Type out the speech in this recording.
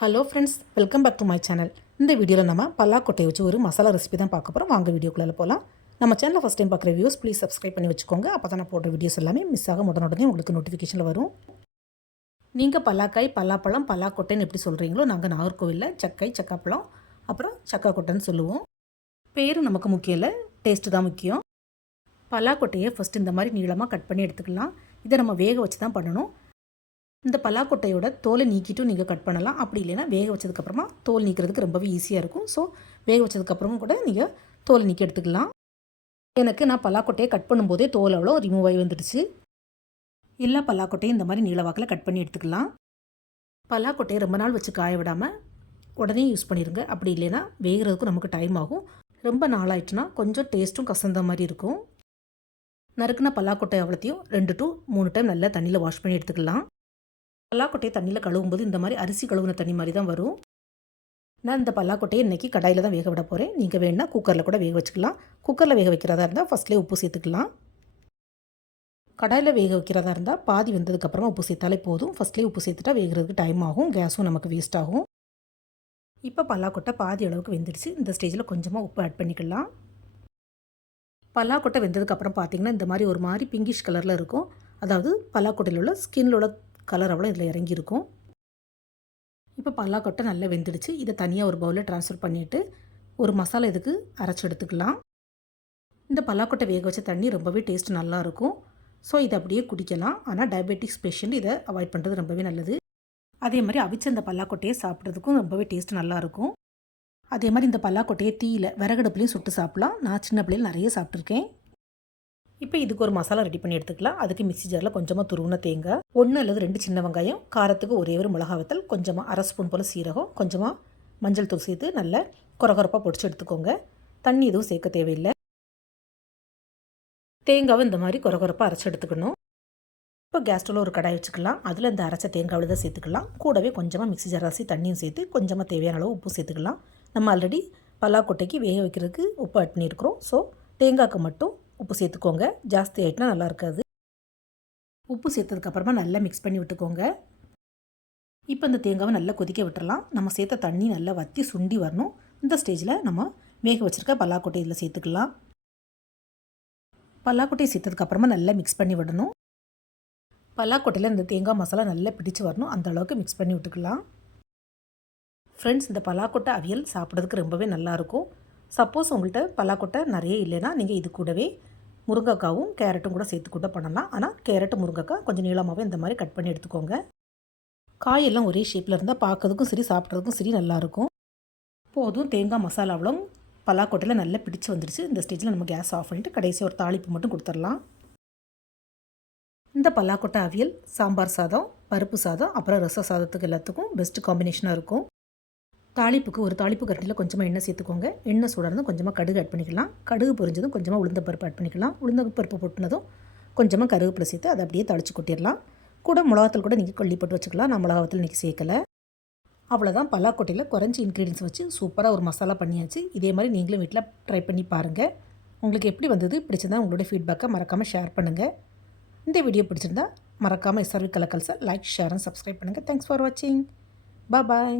Hello friends welcome back to my channel இந்த வீடியோவில் நம்ம பல்லாக்கொட்டையை வச்சு ஒரு மசாலா ரெசிபி தான் பார்க்க போகிறோம் வாங்க வீடியோக்குள்ளே போகலாம் நம்ம சேனலில் ஃபஸ்ட் டைம் பார்க்குற வியூஸ் ப்ளீஸ் சப்ஸ்கிரைப் பண்ணி வச்சுக்கோங்க. அப்போ தான் நான் போடுற வீடியோஸ் எல்லாமே மிஸ் ஆக உடனே உங்களுக்கு நோட்டிஃபிகேஷனில் வரும். நீங்கள் பல்லாக்காய் பல்லாப்பழம் பல்லாக்கொட்டைன்னு எப்படி சொல்கிறீங்களோ நாங்கள் நாகர்கோவிலில் சக்கை சக்காப்பழம் அப்புறம் சக்காக்கொட்டைன்னு சொல்லுவோம். பேர் நமக்கு முக்கியம் இல்லை டேஸ்ட்டு தான் முக்கியம். பல்லாக்கொட்டையை ஃபஸ்ட்டு இந்த மாதிரி நீளமாக கட் பண்ணி எடுத்துக்கலாம். இதை நம்ம வேக வச்சு தான் பண்ணணும். இந்த பலாக்கொட்டையோட தோலை நீக்கிட்டும் நீங்கள் கட் பண்ணலாம். அப்படி இல்லைன்னா வேக வச்சதுக்கப்புறமா தோல் நீக்கிறதுக்கு ரொம்பவே ஈஸியாக இருக்கும். ஸோ வேக வச்சதுக்கப்புறமும் கூட நீங்கள் தோல் நீக்கி எடுத்துக்கலாம். எனக்கு நான் பலாக்கொட்டையை கட் பண்ணும்போதே தோல் அவ்வளோ ரிமூவ் ஆகி வந்துடுச்சு. எல்லா பலாக்கொட்டையும் இந்த மாதிரி நீளவாக்கில் கட் பண்ணி எடுத்துக்கலாம். பலாக்கொட்டையை ரொம்ப நாள் வச்சு காய விடாமல் உடனே யூஸ் பண்ணிடுங்க அப்படி இல்லைன்னா வேகிறதுக்கும் நமக்கு டைம் ஆகும். ரொம்ப நாளாயிட்டுனா கொஞ்சம் டேஸ்ட்டும் கசந்த மாதிரி இருக்கும். நறுக்குன பலாக்கொட்டை அவ்வளோத்தையும் ரெண்டு டு மூணு டைம் நல்லா தண்ணியில் வாஷ் பண்ணி எடுத்துக்கலாம். பல்லாக்கொட்டையை தண்ணியில் கழுவும்போது இந்த மாதிரி அரிசி கழுவுன தண்ணி மாதிரி தான் வரும். நான் இந்த பல்லாக்கொட்டையை இன்றைக்கி கடாயில் தான் வேக விட போகிறேன் நீங்கள் வேணால் குக்கரில் கூட வேக வச்சுக்கலாம். குக்கரில் வேக வைக்கிறதா இருந்தால் ஃபஸ்ட்லேயே உப்பு சேர்த்துக்கலாம். கடாயில் வேக வைக்கிறதா இருந்தால் பாதி வெந்ததுக்கப்புறமா உப்பு சேர்த்தாலே போதும். ஃபஸ்ட்லேயே உப்பு சேர்த்துட்டா வேகிறதுக்கு டைம் ஆகும். கேஸும் நமக்கு வேஸ்ட் ஆகும். இப்போ பல்லாக்கொட்டை பாதி அளவுக்கு வெந்துடுச்சு. இந்த ஸ்டேஜில் கொஞ்சமாக உப்பு ஆட் பண்ணிக்கலாம். பல்லாக்கொட்டை வெந்ததுக்கப்புறம் பார்த்தீங்கன்னா இந்த மாதிரி ஒரு மாதிரி பிங்கிஷ் கலரில் இருக்கும். அதாவது பல்லாக்கொட்டையில் உள்ள ஸ்கின்னில் உள்ள கலர் அவ்வளோ இதில் இறங்கியிருக்கும். இப்போ பல்லாக்கொட்டை நல்லா வெந்துடுச்சு. இதை தனியாக ஒரு பவுலில் ட்ரான்ஸ்ஃபர் பண்ணிவிட்டு ஒரு மசாலா இதுக்கு அரைச்சி எடுத்துக்கலாம். இந்த பல்லாக்கொட்டை வேக வச்ச தண்ணி ரொம்பவே டேஸ்ட் நல்லாயிருக்கும் ஸோ இதை அப்படியே குடிக்கலாம். ஆனால் டயபெட்டிக்ஸ் பேஷண்ட் இதை அவாய்ட் பண்ணுறது ரொம்பவே நல்லது. அதே மாதிரி அவிச்ச இந்த பல்லாக்கொட்டையை சாப்பிட்றதுக்கும் ரொம்பவே டேஸ்ட் நல்லாயிருக்கும் அதே மாதிரி இந்த பல்லாக்கொட்டையை தீயில் விறகடுப்புலையும் சுட்டு சாப்பிட்லாம். நான் சின்ன பிள்ளைகள் நிறைய சாப்பிட்ருக்கேன் இப்போ இதுக்கு ஒரு மசாலா ரெடி பண்ணி எடுத்துக்கலாம். அதுக்கு மிக்சி ஜாரில் கொஞ்சமாக துருவின தேங்காய் ஒன்று அல்லது ரெண்டு சின்ன வெங்காயம் காரத்துக்கு ஒரே ஒரு மிளகா வத்தல் கொஞ்சமாக அரை ஸ்பூன் போல் சீரகம் கொஞ்சமாக மஞ்சள் தூள் சேர்த்து நல்லா குறகுறப்பாக பொடிச்சு எடுத்துக்கோங்க. தண்ணி எதுவும் சேர்க்க தேவையில்லை. தேங்காவை இந்த மாதிரி குறகுறப்பாக அரைச்சி எடுத்துக்கணும். இப்போ கேஸ் ஸ்டவ்வில் ஒரு கடாய் வச்சுக்கலாம். அதில் இந்த அரைச்ச தேங்காவில் தான் சேர்த்துக்கலாம். கூடவே கொஞ்சமாக மிக்சி ஜராசி தண்ணியும் சேர்த்து கொஞ்சமாக தேவையான அளவு உப்பு சேர்த்துக்கலாம். நம்ம ஆல்ரெடி பல்லாக்கொட்டைக்கு வேக வைக்கிறதுக்கு உப்பு ஆட் பண்ணியிருக்கிறோம். ஸோ தேங்காய்க்கு மட்டும் உப்பு சேர்த்துக்கோங்க. ஜாஸ்தி ஆகிட்டுனா நல்லா இருக்காது உப்பு சேர்த்ததுக்கப்புறமா நல்லா மிக்ஸ் பண்ணி விட்டுக்கோங்க. இப்போ இந்த தேங்காவை நல்லா கொதிக்க விட்டுறலாம். நம்ம சேர்த்த தண்ணி நல்லா வற்றி சுண்டி வரணும். இந்த ஸ்டேஜில் நம்ம வேக வச்சுருக்க பல்லாக்கொட்டை இதில் சேர்த்துக்கலாம். பல்லாக்கொட்டையை சேர்த்ததுக்கப்புறமா நல்லா மிக்ஸ் பண்ணி விடணும். பல்லாக்கொட்டையில் இந்த தேங்காய் மசாலா நல்லா பிடிச்சு வரணும். அந்த அளவுக்கு மிக்ஸ் பண்ணி விட்டுக்கலாம். ஃப்ரெண்ட்ஸ் இந்த பலாக்கொட்டை அவியல் சாப்பிட்றதுக்கு ரொம்பவே நல்லாயிருக்கும் சப்போஸ் உங்கள்கிட்ட பலாக்கொட்டை நிறைய இல்லைன்னா நீங்கள் இது கூடவே முருங்கைக்காவும் கேரட்டும் கூட சேர்த்து கூட பண்ணலாம். ஆனால் கேரட்டு முருங்கைக்காய் கொஞ்சம் நீளமாகவே இந்த மாதிரி கட் பண்ணி எடுத்துக்கோங்க. காயெல்லாம் ஒரே ஷேப்பில் இருந்தால் பார்க்கறதுக்கும் சரி சாப்பிட்றதுக்கும் சரி நல்லாயிருக்கும் போதும். தேங்காய் மசாலாவிலும் பலாக்கொட்டையில் நல்லா பிடிச்சி வந்துடுச்சு இந்த ஸ்டேஜில் நம்ம கேஸ் ஆஃப் பண்ணிவிட்டு கடைசி ஒரு தாளிப்பு மட்டும் கொடுத்துடலாம். இந்த பல்லாக்கொட்டை அவியல் சாம்பார் சாதம் பருப்பு சாதம் அப்புறம் ரச சாதத்துக்கு எல்லாத்துக்கும் பெஸ்ட்டு காம்பினேஷனாக இருக்கும். தாளிப்புக்கு ஒரு தாளிப்பு கரண்டியில் கொஞ்சமாக எண்ணெய் சேர்த்துக்கோங்க. எண்ணெய் சூடானதும் கொஞ்சமாக கடுகு ஆட் பண்ணிக்கலாம். கடுகு பொரிஞ்சதும் கொஞ்சமாக உளுந்த பருப்பு ஆட் பண்ணிக்கலாம். உளுந்த பருப்பு போட்டுனதும் கொஞ்சமாக கருவேப்பிலை சேர்த்து அதை அப்படியே தளிச்சு கொட்டிடலாம். கூட மிளகாத்தில் கூட நீங்கள் கொல்லி போட்டு வச்சுக்கலாம். நான் மிளகாத்தில் இன்றைக்கி சேர்க்கலை. அவ்வளோதான் பல்லாக்கொட்டையில் குறைஞ்சி இன்க்ரீடியன்ஸ் வச்சு சூப்பராக ஒரு மசாலா பண்ணியாச்சு. இதே மாதிரி நீங்களும் வீட்டில் ட்ரை பண்ணி பாருங்கள் உங்களுக்கு எப்படி வந்தது? பிடிச்சிருந்தா உங்களுடைய ஃபீட்பேக்கை மறக்காமல் ஷேர் பண்ணுங்கள் இந்த வீடியோ பிடிச்சிருந்தா மறக்காமல் எஸ்ஆர்வி கலக்கல்ஸை லைக் ஷேர் அண்ட் சப்ஸ்கிரைப் பண்ணுங்கள் தேங்க்ஸ் ஃபார் வாட்சிங் பாய்